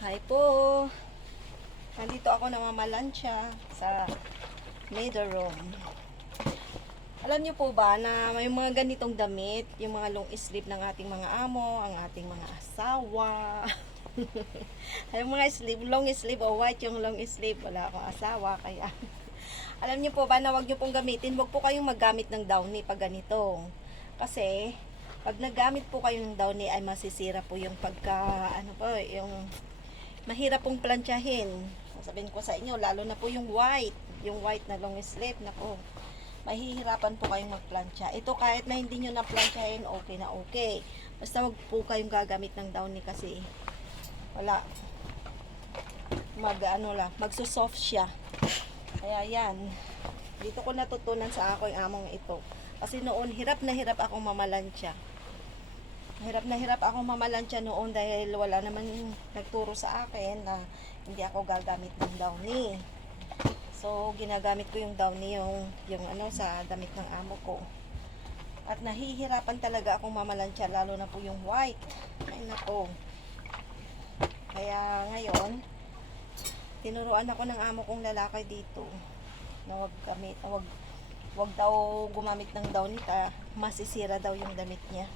Hi po. Nandito ako namamalansya sa Maida Room. Alam niyo po ba na may mga ganitong damit, yung mga long sleeve ng ating mga amo, ang ating mga asawa. yung mga sleeve, long sleeve o white yung long sleeve, wala akong asawa kaya. Alam niyo po ba na wag niyo pong gamitin, wag po kayong maggamit ng downy pag ganito. Kasi pag nagamit po kayo ng downy ay masisira po yung pagka ano po, yung mahirap pong plantsahin. Sabihin ko sa inyo, lalo na po yung white, yung white na long sleeve, nako. Mahihirapan po kayong magplantsa. Ito kahit na hindi nyo na-plantsahin, okay na okay. Basta wag po kayong gagamit ng downy kasi wala mag ano lang, magso-soft siya. Kaya yan. Dito ko natutunan sa aking among ito. Kasi noon, hirap na hirap akong mamalansya. Hirap na hirap akong mamalansya noon dahil wala naman nagturo sa akin na hindi ako gagamit ng downy. So, ginagamit ko yung downy yung, yung ano sa damit ng amo ko. At nahihirapan talaga akong mamalansya, lalo na po yung white. Ay nako. Kaya ngayon, tinuruan ako ng amo kong lalaki dito na wag gamit, wag wag daw gumamit ng downy ka masisira daw yung damit niya.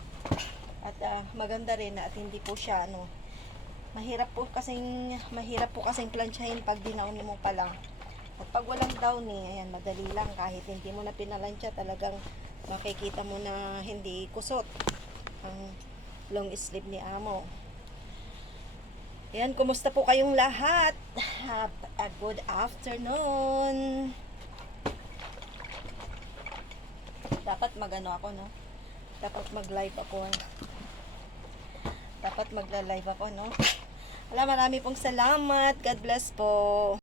At ah, maganda rin at hindi po siya ano mahirap po kasing mahirap po kasing planchahin pag dinauni mo pa lang. At pag walang downy, ayan madali lang kahit hindi mo na pinalansya talagang makikita mo na hindi kusot ang long sleeve ni amo. Ayan, kumusta po kayong lahat? Have a good afternoon. Dapat magano ako, no? Dapat mag-live ako. Dapat magla-live ako, no? Wala, marami pong salamat. God bless po.